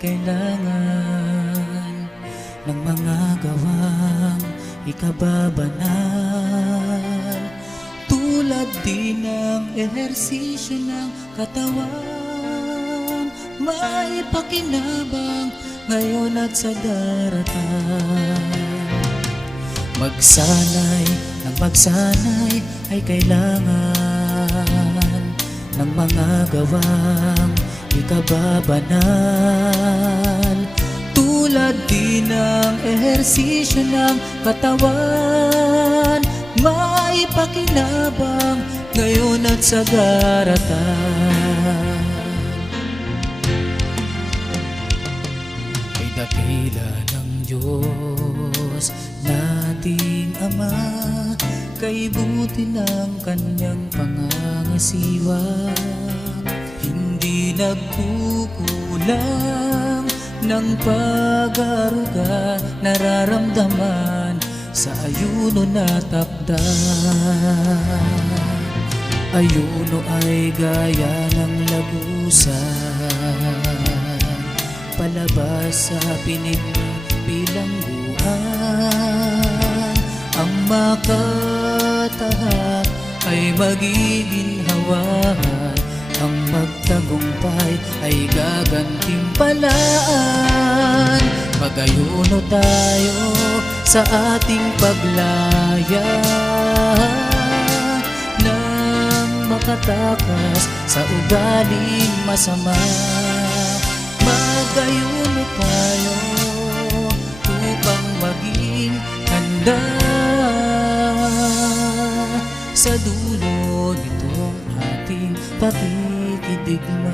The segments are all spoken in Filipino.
kailangan ng mga gawang ikababanal Tulad din ng ehersisyo ng katawan May pakinabang ngayon at sa daratan Magsanay ng magsanay ay kailangan ng mga gawang ikababanal Tulad din ng ehersisyo ng katawan May pakinabang ngayon at sa daratan. Kay dakila ng Diyos nating Ama Kay buti ng kanyang pangangasiwa nagkukulang ng pag-aruga Nararamdaman sa ayuno na Ayuno ay gaya ng lagusan palabas sa pinig na bilangguan. Ang makatahak ay magiging hawahan Ang magtagumpay ay gagantimpalaan Magayuno tayo sa ating paglaya Nang makatakas sa ugaling masama. Magayuno tayo upang maging handa Sa dulo nitong ating pakikidigma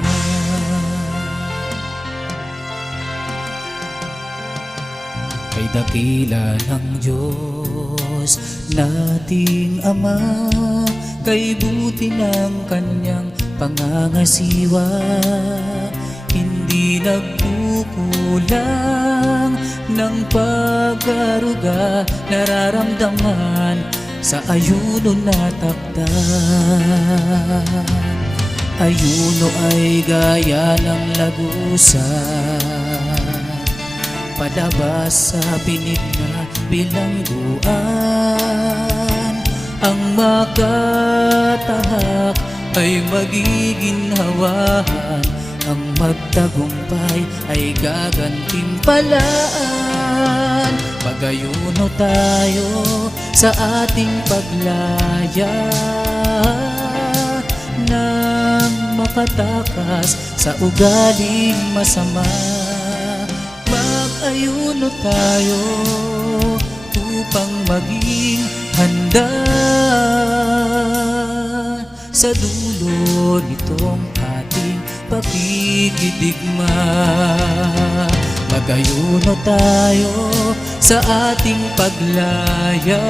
Kay dakila ng Diyos nating Ama Kay buti ng kanyang pangangasiwa Hindi nagkukulang ng pag-aruga Nararamdaman sa ayuno na takda Ayuno ay gaya ng lagusan Palabas sa pinig na bilangguan Ang makatahak ay magiging hawahan. Ang magtagumpay ay gagantimpalaan Magayuno tayo sa ating paglaya Nang makatakas sa ugaling masama. Mag-ayuno tayo upang maging handa Sa dulo nitong ating pakikidigma Magayuno tayo sa ating paglaya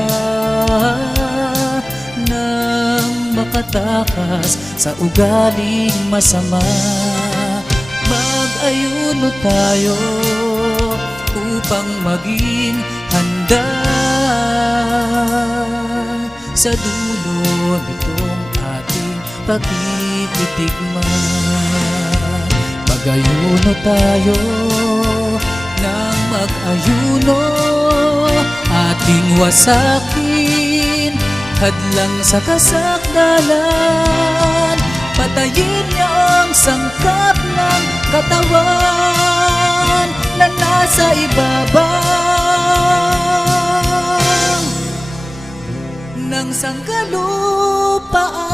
Nang makatakas sa ugaling masama. Mag-ayuno tayo upang maging handa Sa dulo nitong ating pakikitigma Mag-ayuno tayo ng mag-ayuno Ating wasakin hadlang sa kasakdalan Patayin niya ang sangkap ng katawan na nasa ibabaw ng sangkalupaan.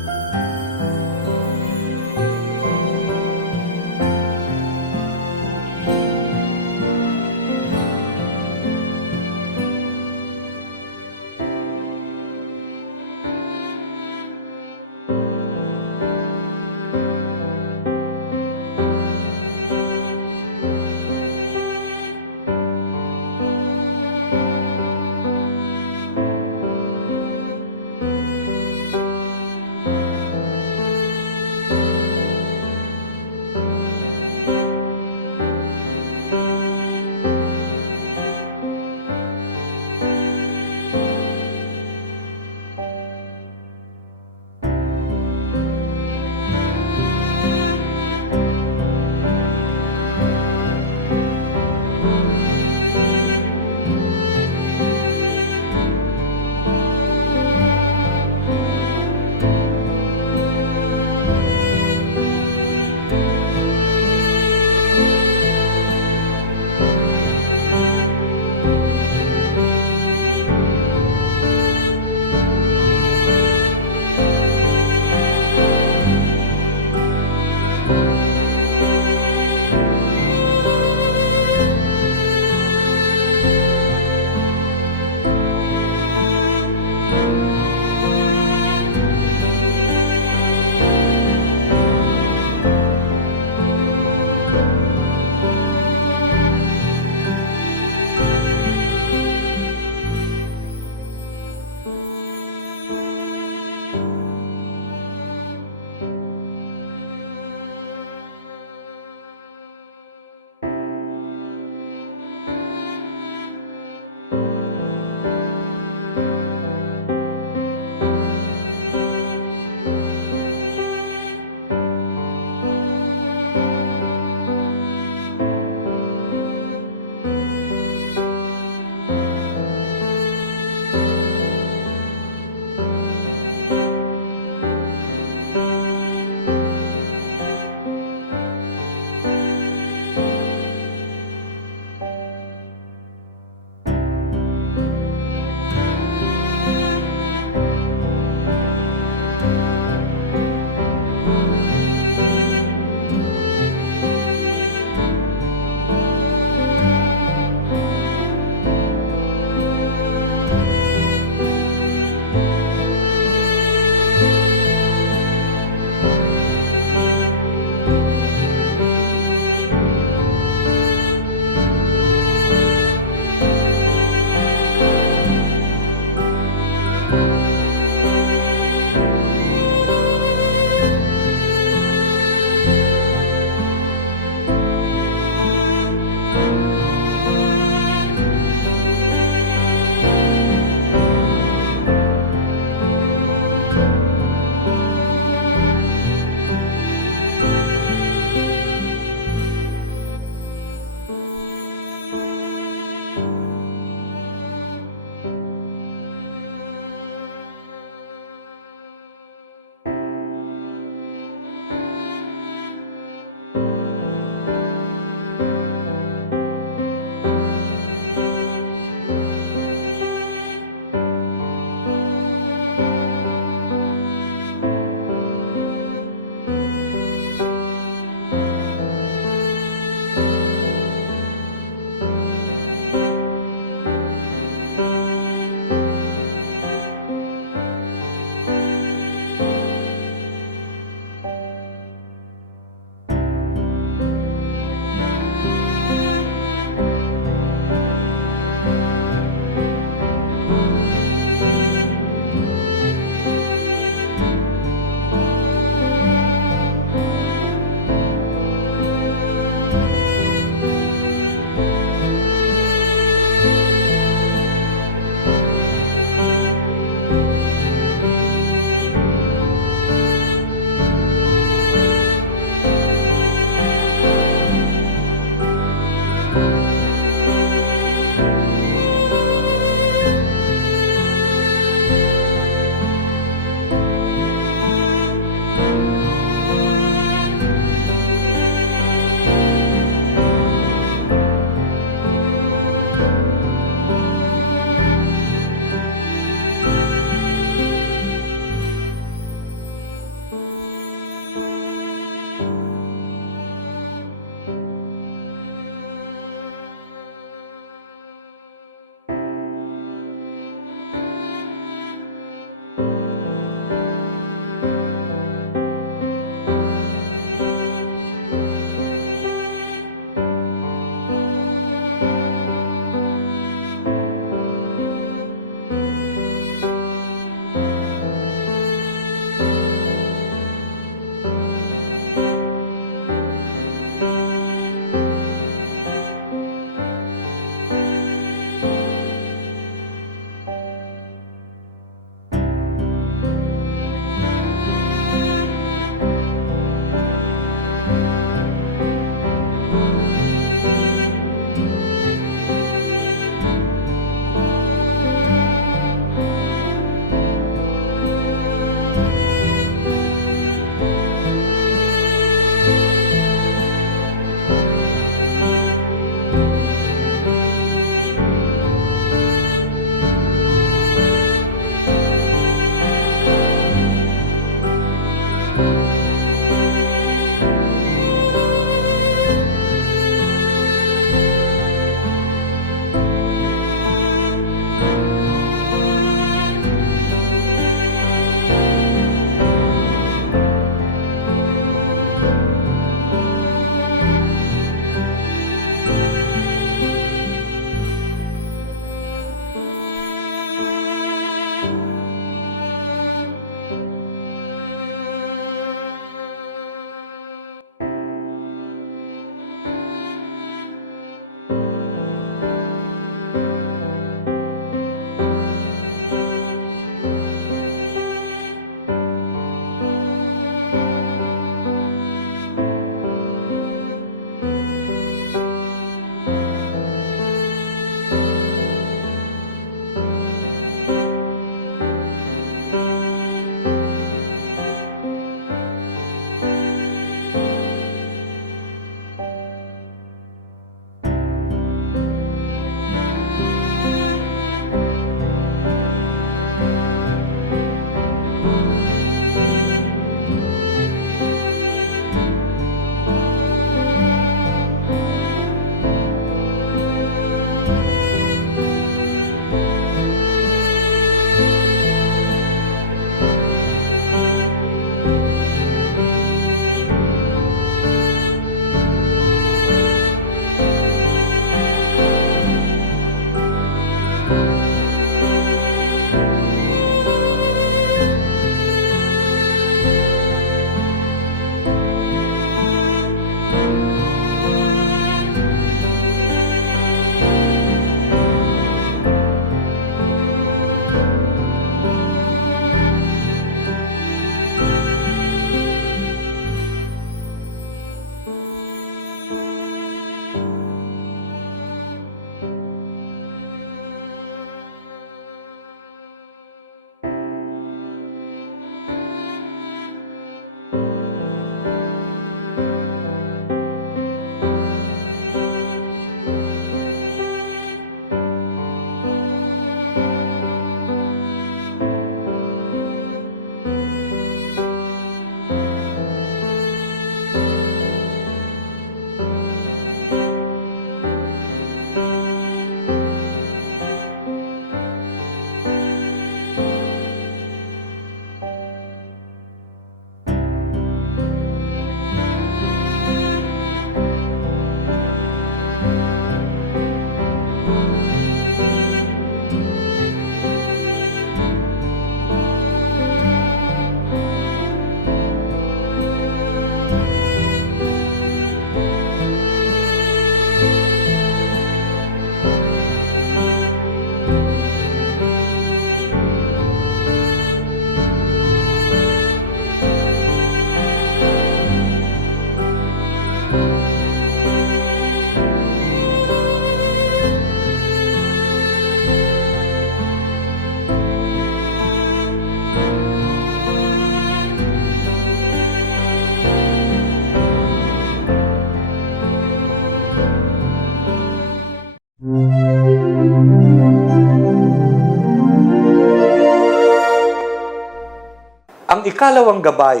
Ang ikalawang gabay,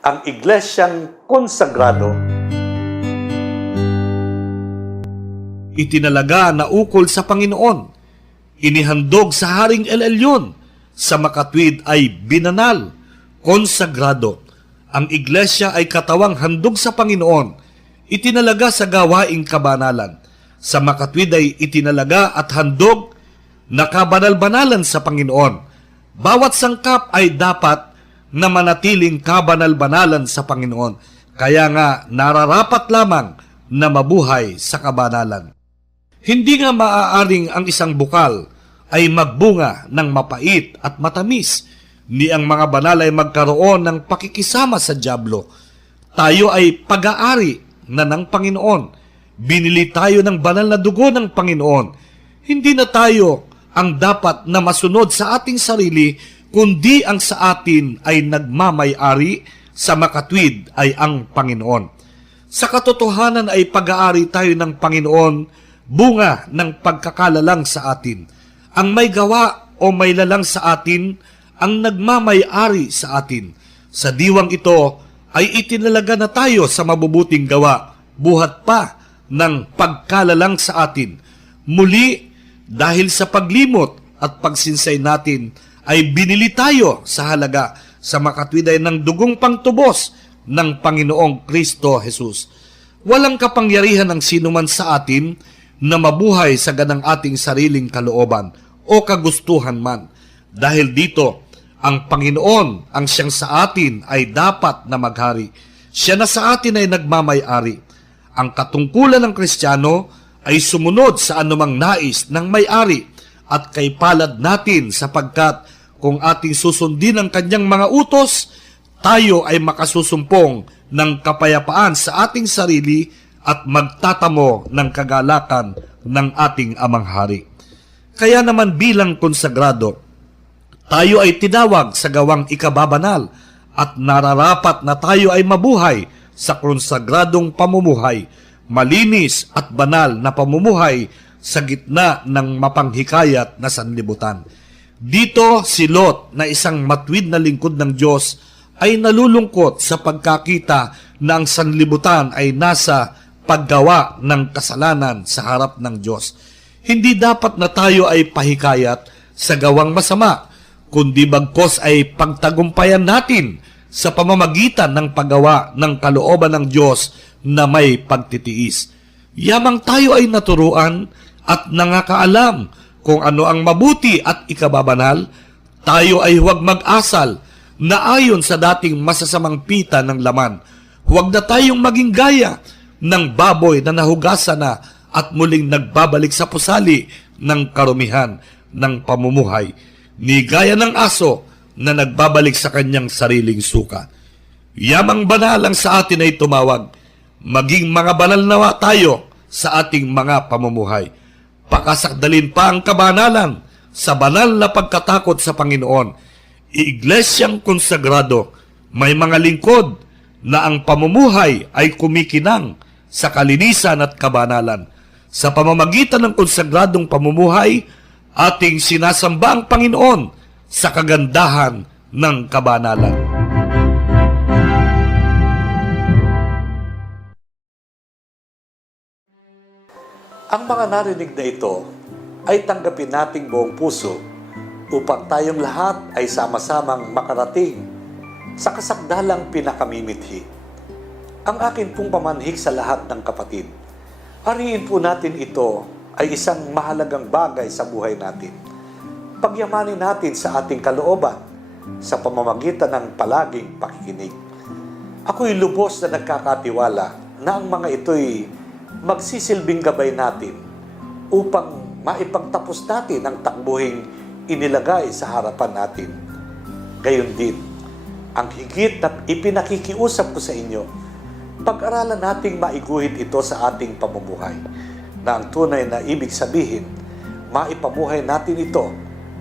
ang iglesyang konsagrado. Itinalaga na ukol sa Panginoon. Inihandog sa Haring El Elyon. Sa makatwid ay binanal, konsagrado. Ang iglesia ay katawang handog sa Panginoon. Itinalaga sa gawaing kabanalan. Sa makatwid ay itinalaga at handog na kabanal-banalan sa Panginoon. Bawat sangkap ay dapat na manatiling kabanal-banalan sa Panginoon. Kaya nga nararapat lamang na mabuhay sa kabanalan. Hindi nga maaaring ang isang bukal ay magbunga ng mapait at matamis, ni ang mga banal ay magkaroon ng pakikisama sa Diablo. Tayo ay pag-aari na ng Panginoon. Binili tayo ng banal na dugo ng Panginoon. Hindi na tayo ang dapat na masunod sa ating sarili, kundi ang sa atin ay nagmamay-ari, sa makatwid ay ang Panginoon. Sa katotohanan ay pag-aari tayo ng Panginoon, bunga ng pagkakalalang sa atin. Ang may gawa o may lalang sa atin, ang nagmamay-ari sa atin. Sa diwang ito ay itinalaga na tayo sa mabubuting gawa, buhat pa ng pagkalalang sa atin. Muli, dahil sa paglimot at pagsinsay natin, ay binili tayo sa halaga sa makatwiday ng dugong pangtubos ng Panginoong Kristo Jesus. Walang kapangyarihan ng sinuman sa atin na mabuhay sa ganang ating sariling kalooban o kagustuhan man. Dahil dito, ang Panginoon ang siyang sa atin ay dapat na maghari. Siya na sa atin ay nagmamay-ari. Ang katungkulan ng Kristiyano ay sumunod sa anumang nais ng may-ari at kay palad natin sapagkat kung ating susundin ang kanyang mga utos, tayo ay makasusumpong ng kapayapaan sa ating sarili at magtatamo ng kagalakan ng ating amang hari. Kaya naman bilang konsagrado, tayo ay tinawag sa gawang ikababanal at nararapat na tayo ay mabuhay sa konsagradong pamumuhay, malinis at banal na pamumuhay sa gitna ng mapanghikayat na sanlibutan. Dito si Lot na isang matwid na lingkod ng Diyos ay nalulungkot sa pagkakita na ang sanlibutan ay nasa paggawa ng kasalanan sa harap ng Diyos. Hindi dapat na tayo ay pahikayat sa gawang masama, kundi bagkos ay pagtagumpayan natin sa pamamagitan ng paggawa ng kalooban ng Diyos na may pagtitiis. Yamang tayo ay naturuan at nangakaalam kung ano ang mabuti at ikababanal, tayo ay huwag mag-asal na ayon sa dating masasamang pita ng laman. Huwag na tayong maging gaya ng baboy na nahugasan na at muling nagbabalik sa pusali ng karumihan ng pamumuhay, ni gaya ng aso na nagbabalik sa kanyang sariling suka. Yamang banalang sa atin ay tumawag, maging mga banal nawa tayo sa ating mga pamumuhay. Pakasakdalin pa ang kabanalan sa banal na pagkatakot sa Panginoon. Iglesyang konsagrado, may mga lingkod na ang pamumuhay ay kumikinang sa kalinisan at kabanalan. Sa pamamagitan ng konsagradong pamumuhay, ating sinasamba ang Panginoon sa kagandahan ng kabanalan. Ang mga narinig na ito ay tanggapin nating buong puso upang tayong lahat ay sama-samang makarating sa kasagdalang pinakamimithi. Ang akin pong pamanhik sa lahat ng kapatid, hariin po natin ito ay isang mahalagang bagay sa buhay natin. Pagyamanin natin sa ating kalooban sa pamamagitan ng palaging pakikinig. Ako'y lubos na nagkakatiwala na ang mga ito'y magsisilbing gabay natin upang maipagtapos natin ang takbuhing inilagay sa harapan natin. Gayon din, ang higit na ipinakikiusap ko sa inyo, pag-aralan nating maiguhit ito sa ating pamumuhay na ang tunay na ibig sabihin, maipamuhay natin ito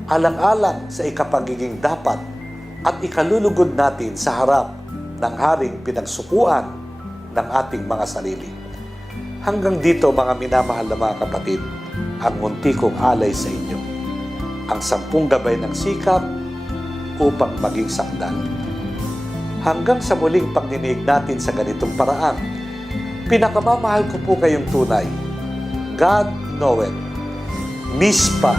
alang-alang sa ikapagiging dapat at ikalulugod natin sa harap ng haring pinagsukuan ng ating mga sarili. Hanggang dito mga minamahal na mga kapatid, ang munti kong alay sa inyo. Ang sampung gabay ng sikap upang maging sakdal. Hanggang sa muling pagdinig natin sa ganitong paraan, pinakamamahal ko po kayong tunay. God knoweth. Miss pa.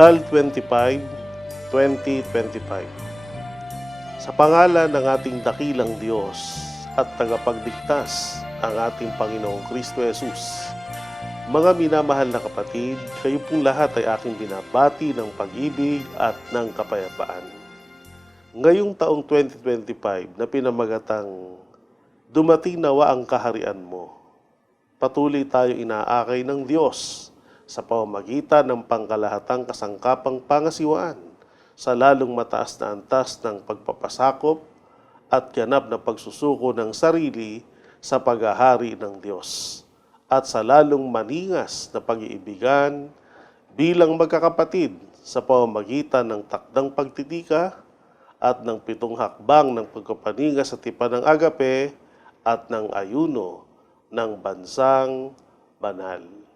Sakdal 25, 2025 Sa pangalan ng ating dakilang Diyos at tagapagligtas ang ating Panginoong Kristo Jesus, mga minamahal na kapatid, kayo pong lahat ay aking binabati ng pag-ibig at ng kapayapaan. Ngayong taong 2025 na pinamagatang dumating nawa ang kaharian mo, patuloy tayo inaakay ng Diyos sa pamamagitan ng pangkalahatang kasangkapang pangasiwaan sa lalong mataas na antas ng pagpapasakop at ganap na pagsusuko ng sarili sa paghahari ng Diyos at sa lalong maningas na pag-iibigan bilang magkakapatid sa pamamagitan ng takdang pagtitika at ng pitong hakbang ng pagkapaninga sa tipan ng agape at ng ayuno ng bansang banal.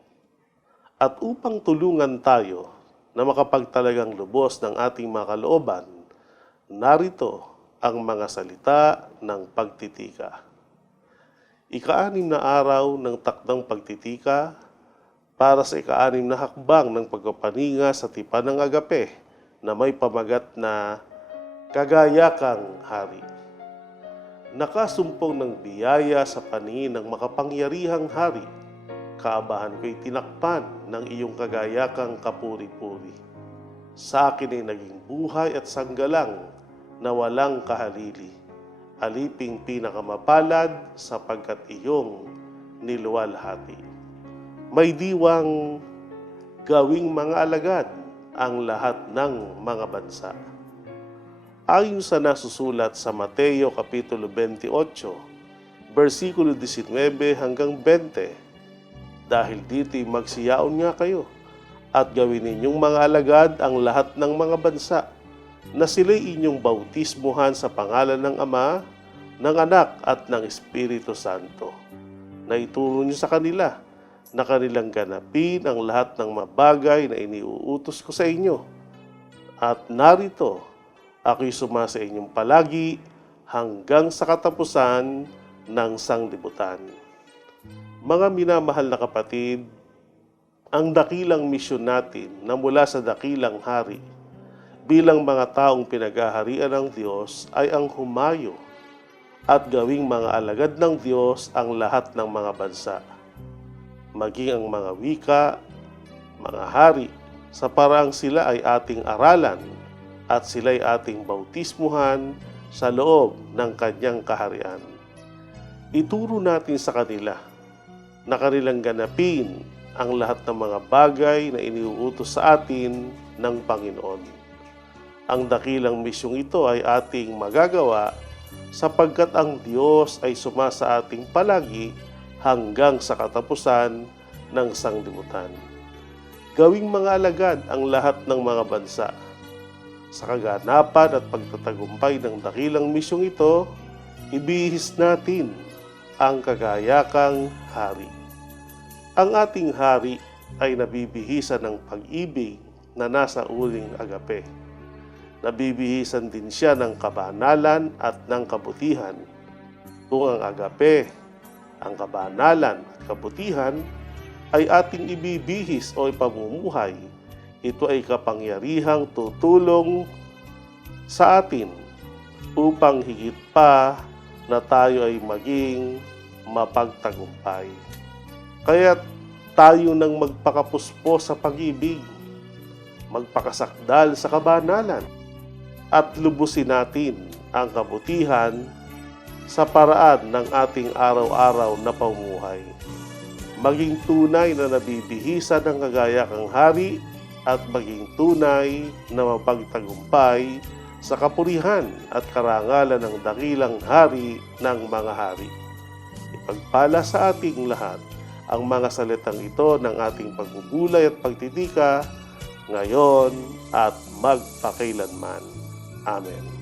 At upang tulungan tayo na makapagtalagang lubos ng ating mga kalooban, narito ang mga salita ng pagtitika. Ika-anim na araw ng takdang pagtitika para sa ika-anim na hakbang ng pagpapaninga sa tipan ng agape na may pamagat na kagayakang hari. Nakasumpong ng biyaya sa paningin ng makapangyarihang hari, kaabahan ko'y tinakpan ng iyong kagayakang kapuri-puri. Sa akin ay naging buhay at sanggalang na walang kahalili, aliping pinakamapalad sapagkat iyong niluwalhati. May diwang gawing mga alagad ang lahat ng mga bansa. Ayon sa nasusulat sa Mateo Kapitulo 28, versikulo 19 hanggang 20, dahil dito'y magsiyaon nga kayo at gawin ninyong mga alagad ang lahat ng mga bansa na sila'y inyong bautismuhan sa pangalan ng Ama, ng Anak at ng Espiritu Santo. Na ituro niyo sa kanila na kanilang ganapin ang lahat ng mabagay na iniuutos ko sa inyo. At narito, ako'y sumasa inyong palagi hanggang sa katapusan ng sanglibutan. Mga minamahal na kapatid, ang dakilang misyon natin na mula sa dakilang hari bilang mga taong pinagaharian ng Diyos ay ang humayo at gawing mga alagad ng Diyos ang lahat ng mga bansa, maging ang mga wika, mga hari, sa paraang sila ay ating aralan at sila'y ating bautismuhan sa loob ng kanyang kaharian. Ituro natin sa kanila na kanilang ganapin ang lahat ng mga bagay na iniuutos sa atin ng Panginoon. Ang dakilang misyong ito ay ating magagawa sapagkat ang Diyos ay sumasa ating palagi hanggang sa katapusan ng sanglibutan. Gawing mga alagad ang lahat ng mga bansa. Sa kaganapan at pagtatagumpay ng dakilang misyong ito, ibihis natin ang kagayakang hari. Ang ating hari ay nabibihisan ng pag-ibig na nasa uling agape. Nabibihisan din siya ng kabanalan at ng kabutihan. Kung ang agape, ang kabanalan at kabutihan ay ating ibibihis o ipamumuhay, ito ay kapangyarihang tutulong sa atin upang higit pa na tayo ay maging mapagtagumpay. Kaya tayo nang magpakapuspo sa pag-ibig, magpakasakdal sa kabanalan, at lubusin natin ang kabutihan sa paraan ng ating araw-araw na pamumuhay. Maging tunay na nabibihisa ng kagayakang hari at maging tunay na mapagtagumpay sa kapurihan at karangalan ng dakilang hari ng mga hari. Ipagpala sa ating lahat ang mga salitang ito ng ating pagbubulay at pagtitika ngayon at magpakailanman. Amen.